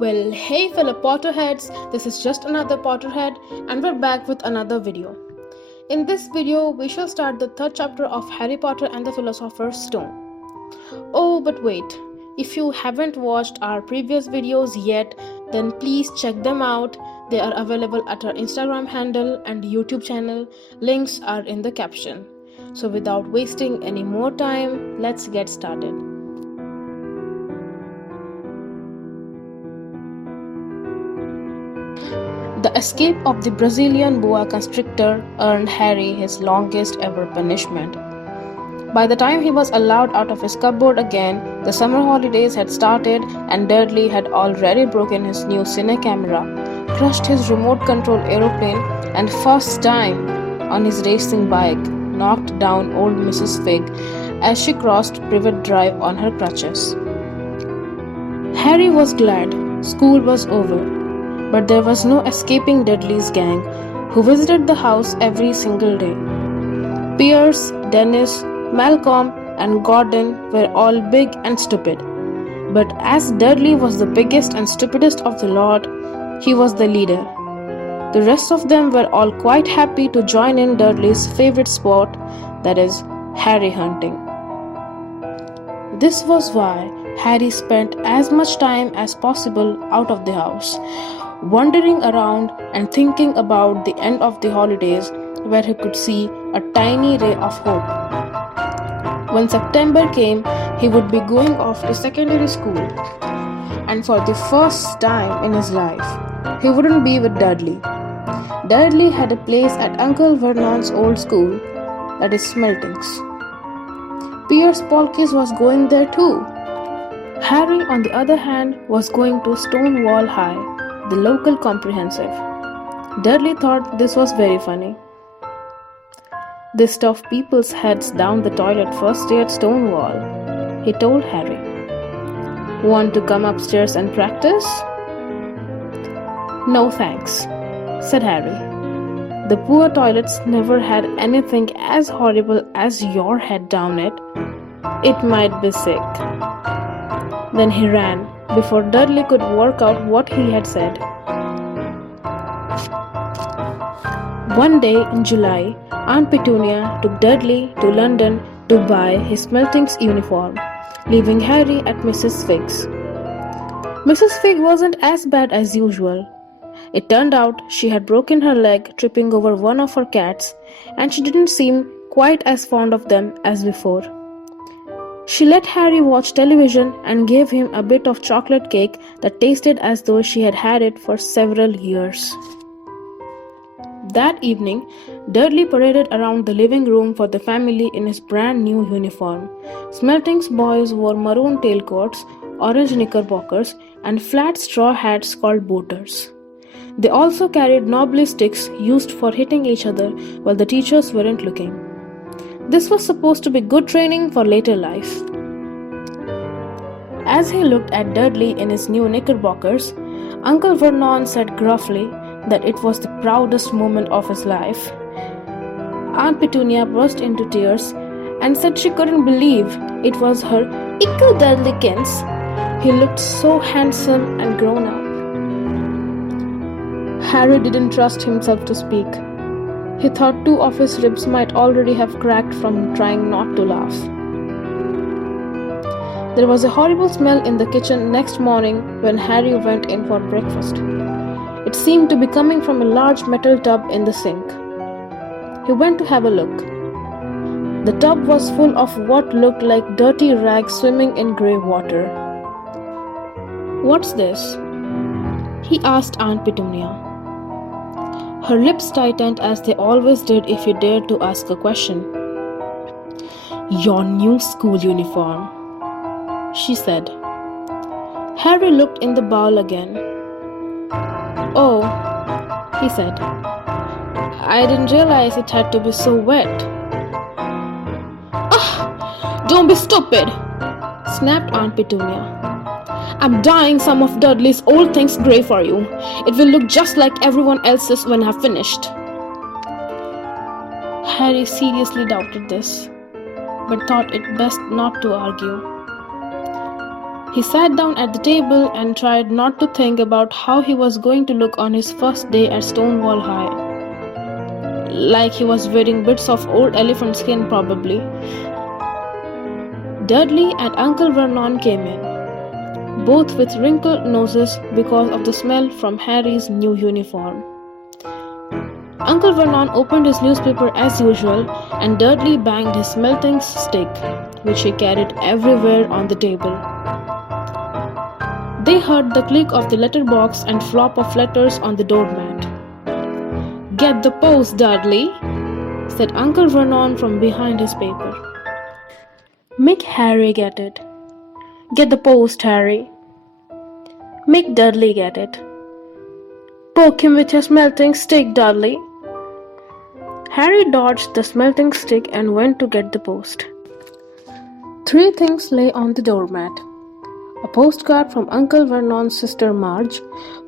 Well, hey fellow Potterheads, this is just another Potterhead and we're back with another video. In this video, we shall start the third chapter of Harry Potter and the Philosopher's Stone. Oh, but wait, if you haven't watched our previous videos yet, then please check them out. They are available at our Instagram handle and YouTube channel. Links are in the caption. So without wasting any more time, let's get started. The escape of the Brazilian boa constrictor earned Harry his longest ever punishment. By the time he was allowed out of his cupboard again, the summer holidays had started and Dudley had already broken his new cine camera, crushed his remote control aeroplane, and first time on his racing bike, knocked down old Mrs. Fig as she crossed Privet Drive on her crutches. Harry was glad school was over. But there was no escaping Dudley's gang, who visited the house every single day. Pierce, Dennis, Malcolm, and Gordon were all big and stupid. But as Dudley was the biggest and stupidest of the lot, he was the leader. The rest of them were all quite happy to join in Dudley's favorite sport, that is, Harry hunting. This was why Harry spent as much time as possible out of the house, wandering around and thinking about the end of the holidays where he could see a tiny ray of hope. When September came, he would be going off to secondary school, and for the first time in his life, he wouldn't be with Dudley. Dudley had a place at Uncle Vernon's old school, that is Smeltings. Pierce Polkis was going there too. Harry, on the other hand, was going to Stonewall High, the local comprehensive. Dudley thought this was very funny. They stuffed people's heads down the toilet first day at Stonewall, he told Harry. Want to come upstairs and practice? No thanks, said Harry. The poor toilets never had anything as horrible as your head down it. It might be sick. Then he ran before Dudley could work out what he had said. One day in July, Aunt Petunia took Dudley to London to buy his Smeltings uniform, leaving Harry at Mrs. Fig's. Mrs. Fig wasn't as bad as usual. It turned out she had broken her leg tripping over one of her cats, and she didn't seem quite as fond of them as before. She let Harry watch television and gave him a bit of chocolate cake that tasted as though she had had it for several years. That evening, Dudley paraded around the living room for the family in his brand new uniform. Smeltings boys wore maroon tailcoats, orange knickerbockers, and flat straw hats called boaters. They also carried knobbly sticks used for hitting each other while the teachers weren't looking. This was supposed to be good training for later life. As he looked at Dudley in his new knickerbockers, Uncle Vernon said gruffly that it was the proudest moment of his life. Aunt Petunia burst into tears and said she couldn't believe it was her Ickle Dudleykins. He looked so handsome and grown up. Harry didn't trust himself to speak. He thought two of his ribs might already have cracked from trying not to laugh. There was a horrible smell in the kitchen next morning when Harry went in for breakfast. It seemed to be coming from a large metal tub in the sink. He went to have a look. The tub was full of what looked like dirty rags swimming in grey water. "What's this?" he asked Aunt Petunia. Her lips tightened as they always did if you dared to ask a question. "Your new school uniform," she said. Harry looked in the bowl again. "Oh," he said. "I didn't realize it had to be so wet." "Ah, don't be stupid," snapped Aunt Petunia. "I'm dyeing some of Dudley's old things grey for you. It will look just like everyone else's when I've finished." Harry seriously doubted this, but thought it best not to argue. He sat down at the table and tried not to think about how he was going to look on his first day at Stonewall High. Like he was wearing bits of old elephant skin, probably. Dudley and Uncle Vernon came in, both with wrinkled noses because of the smell from Harry's new uniform. Uncle Vernon opened his newspaper as usual, and Dudley banged his smelting stick, which he carried everywhere on the table. They heard the click of the letterbox and flop of letters on the doormat. "Get the post, Dudley," said Uncle Vernon from behind his paper. "Make Harry get it." "Get the post, Harry." "Make Dudley get it." "Poke him with your smelting stick, Dudley." Harry dodged the smelting stick and went to get the post. 3 things lay on the doormat. A postcard from Uncle Vernon's sister Marge,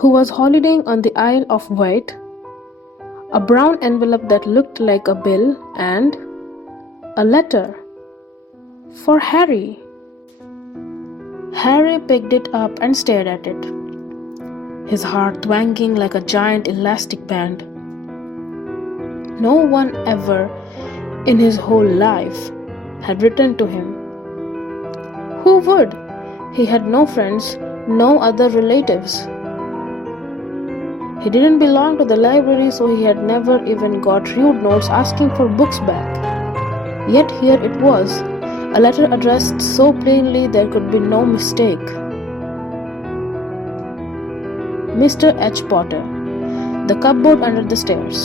who was holidaying on the Isle of Wight, a brown envelope that looked like a bill, and a letter for Harry. Harry picked it up and stared at it, his heart twanging like a giant elastic band. No one ever in his whole life had written to him. Who would? He had no friends, no other relatives. He didn't belong to the library, so he had never even got rude notes asking for books back. Yet here it was, a letter addressed so plainly there could be no mistake. Mr. H. Potter, The Cupboard Under the Stairs,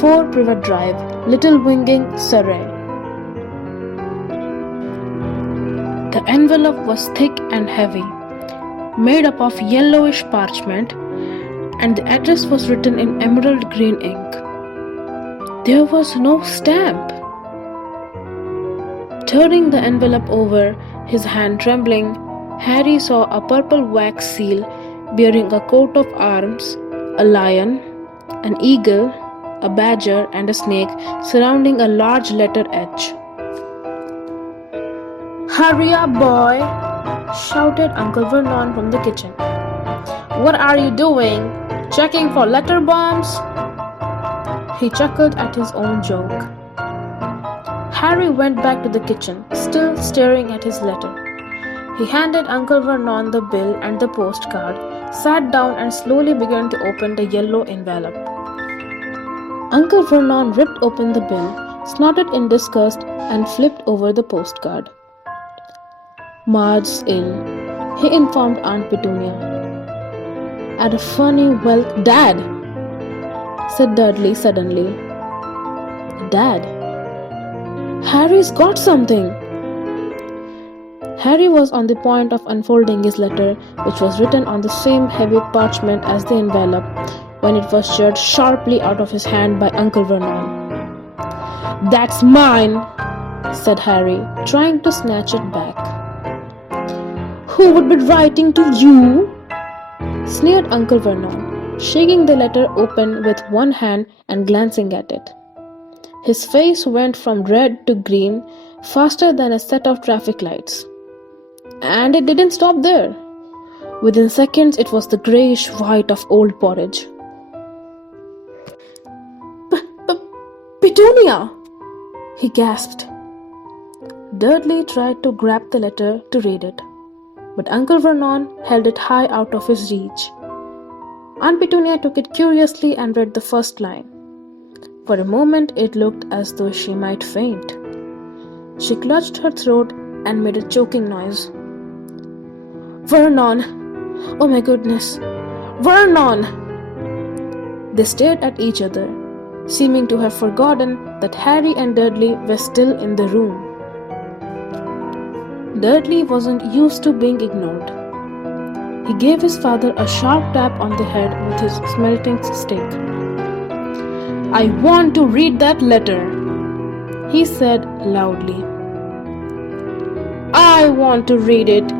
4 Privet Drive, Little Winging, Surrey. The envelope was thick and heavy, made up of yellowish parchment, and the address was written in emerald green ink. There was no stamp. Turning the envelope over, his hand trembling, Harry saw a purple wax seal bearing a coat of arms, a lion, an eagle, a badger, and a snake surrounding a large letter H. "Hurry up, boy!" shouted Uncle Vernon from the kitchen. "What are you doing? Checking for letter bombs?" He chuckled at his own joke. Harry went back to the kitchen, still staring at his letter. He handed Uncle Vernon the bill and the postcard, sat down and slowly began to open the yellow envelope. Uncle Vernon ripped open the bill, snorted in disgust, and flipped over the postcard. "Marge's ill," he informed Aunt Petunia. "At a funny Dad!" said Dudley suddenly. "Dad, Harry's got something!" Harry was on the point of unfolding his letter, which was written on the same heavy parchment as the envelope, when it was jerked sharply out of his hand by Uncle Vernon. "That's mine!" said Harry, trying to snatch it back. "Who would be writing to you?" sneered Uncle Vernon, shaking the letter open with one hand and glancing at it. His face went from red to green faster than a set of traffic lights. And it didn't stop there. Within seconds, it was the greyish white of old porridge. "Petunia!" he gasped. Dudley tried to grab the letter to read it, but Uncle Vernon held it high out of his reach. Aunt Petunia took it curiously and read the first line. For a moment, it looked as though she might faint. She clutched her throat and made a choking noise. "Vernon! Oh my goodness! Vernon!" They stared at each other, seeming to have forgotten that Harry and Dudley were still in the room. Dudley wasn't used to being ignored. He gave his father a sharp tap on the head with his smelting stick. "I want to read that letter," he said loudly. "I want to read it,"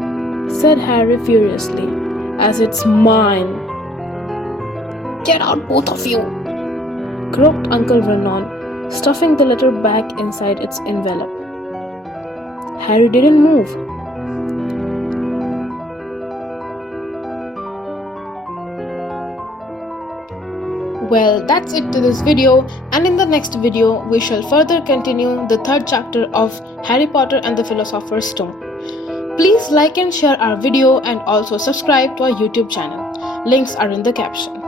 said Harry furiously, "as it's mine." "Get out, both of you," croaked Uncle Vernon, stuffing the letter back inside its envelope. Harry didn't move. Well, that's it to this video, and in the next video, we shall further continue the third chapter of Harry Potter and the Philosopher's Stone. Please like and share our video and also subscribe to our YouTube channel. Links are in the caption.